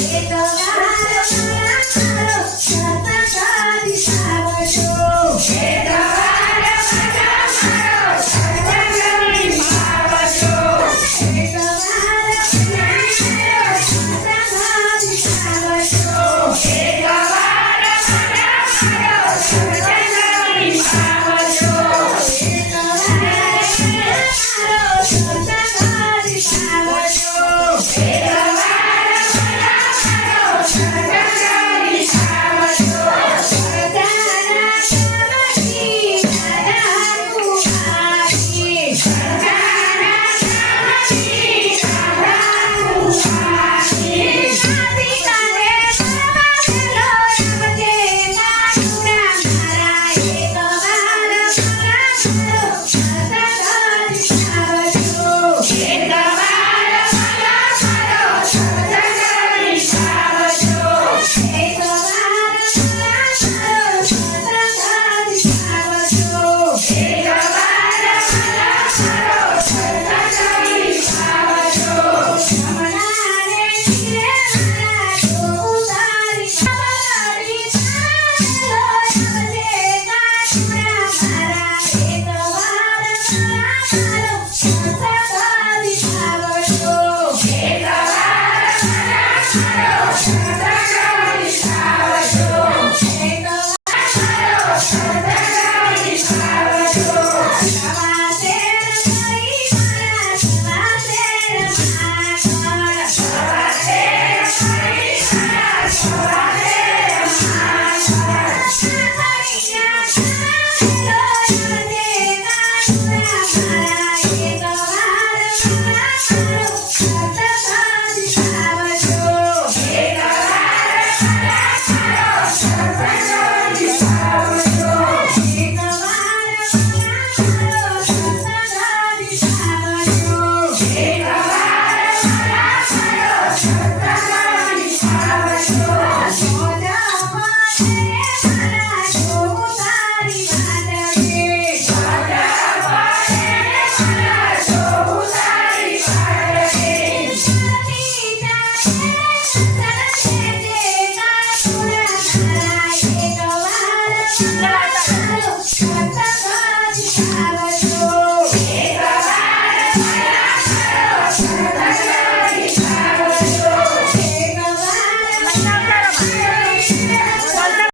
Bye. I you.